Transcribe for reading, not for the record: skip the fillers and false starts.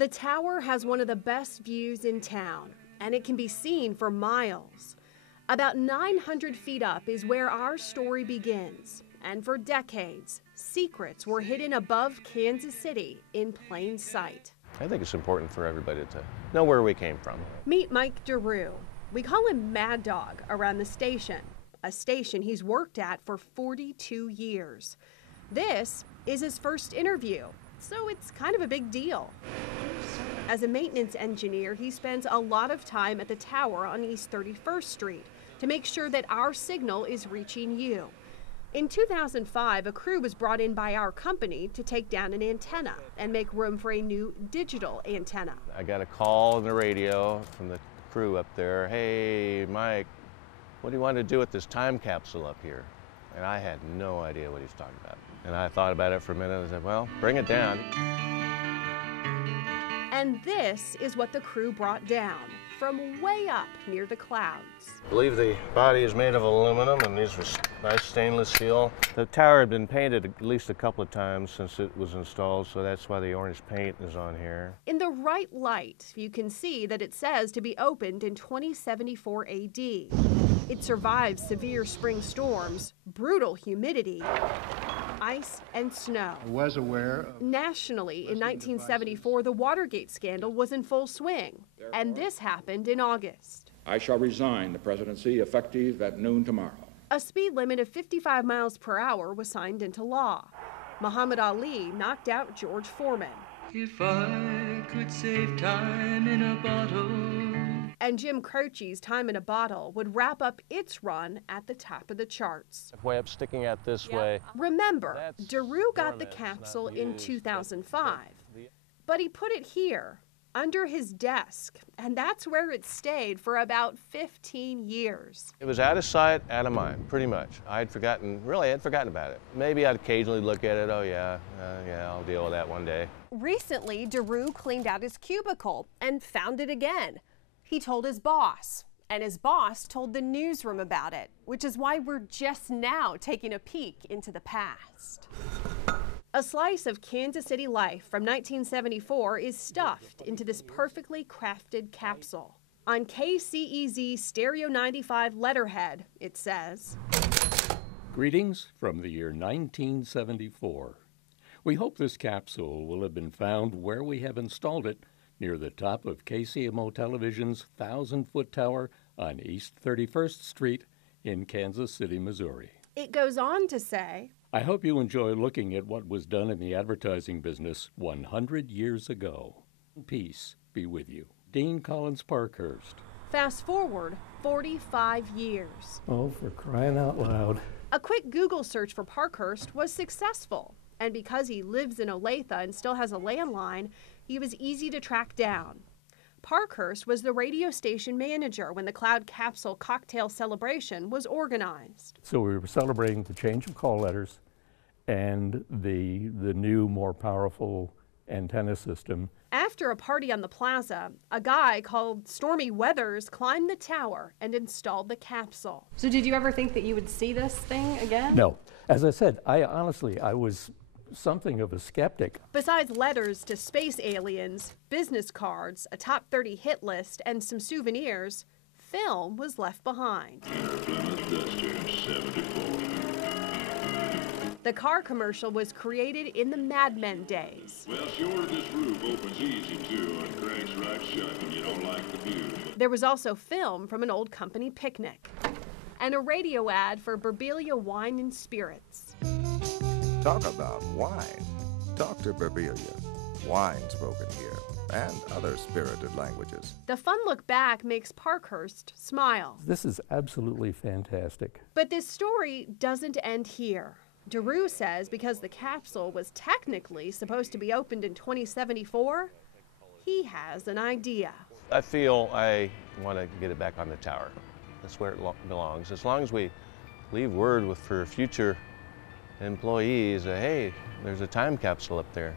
The tower has one of the best views in town, and it can be seen for miles. About 900 feet up is where our story begins, and for decades, secrets were hidden above Kansas City in plain sight. I think it's important for everybody to know where we came from. Meet Mike DeRue. We call him Mad Dog around the station, a station he's worked at for 42 years. This is his first interview, so it's kind of a big deal. As a maintenance engineer, he spends a lot of time at the tower on East 31st Street to make sure that our signal is reaching you. In 2005, a crew was brought in by our company to take down an antenna and make room for a new digital antenna. I got a call on the radio from the crew up there. Hey, Mike, what do you want to do with this time capsule up here? And I had no idea what he was talking about. And I thought about it for a minute and I said, well, bring it down. And this is what the crew brought down from way up near the clouds. I believe the body is made of aluminum and these were nice stainless steel. The tower had been painted at least a couple of times since it was installed, so that's why the orange paint is on here. In the right light, you can see that it says to be opened in 2074 AD. It survives severe spring storms, brutal humidity, ice and snow. I was aware of Nationally, in 1974, the Watergate scandal was in full swing, and this happened in August. I shall resign the presidency effective at noon tomorrow. A speed limit of 55 miles per hour was signed into law. Muhammad Ali knocked out George Foreman. If I could save time in a bottle. And Jim Croce's Time in a Bottle would wrap up its run at the top of the charts. Way up sticking out this way. Remember, That's DeRue got the formats, capsule not in used. 2005, but he put it here, under his desk, and that's where it stayed for about 15 years. It was out of sight, out of mind, pretty much. I'd forgotten about it. Maybe I'd occasionally look at it, oh yeah, I'll deal with that one day. Recently, DeRue cleaned out his cubicle and found it again. He told his boss, and his boss told the newsroom about it, which is why we're just now taking a peek into the past. A slice of Kansas City life from 1974 is stuffed into this perfectly crafted capsule. On KCEZ Stereo 95 letterhead, it says, Greetings from the year 1974. We hope this capsule will have been found where we have installed it, near the top of KCMO Television's 1,000-foot tower on East 31st Street in Kansas City, Missouri. It goes on to say, I hope you enjoy looking at what was done in the advertising business 100 years ago. Peace be with you. Dean Collins Parkhurst. fast forward 45 years. Oh, for crying out loud. A quick Google search for Parkhurst was successful, and because he lives in Olathe and still has a landline, he was easy to track down. Parkhurst was the radio station manager when the Cloud Capsule cocktail celebration was organized. So we were celebrating the change of call letters and the new, more powerful antenna system. After a party on the plaza, a guy called Stormy Weathers climbed the tower and installed the capsule. So did you ever think that you would see this thing again? No. As I said, I was something of a skeptic. Besides letters to space aliens, business cards, a top 30 hit list, and some souvenirs, film was left behind. The car commercial was created in the Mad Men days. Well, sure, this roof opens easy, too, and cracks right shut when you don't like the view. There was also film from an old company picnic and a radio ad for Burbelia Wine and Spirits. Talk about wine. Talk to Burbelia. Wine spoken here, and other spirited languages. The fun look back makes Parkhurst smile. This is absolutely fantastic. But this story doesn't end here. DeRue says because the capsule was technically supposed to be opened in 2074, he has an idea. I feel I want to get it back on the tower. That's where it belongs. As long as we leave word for future employees, hey, there's a time capsule up there.